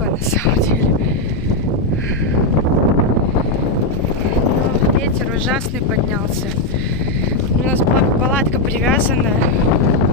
красиво на самом деле. Но ветер ужасный поднялся. У нас была палатка привязанная.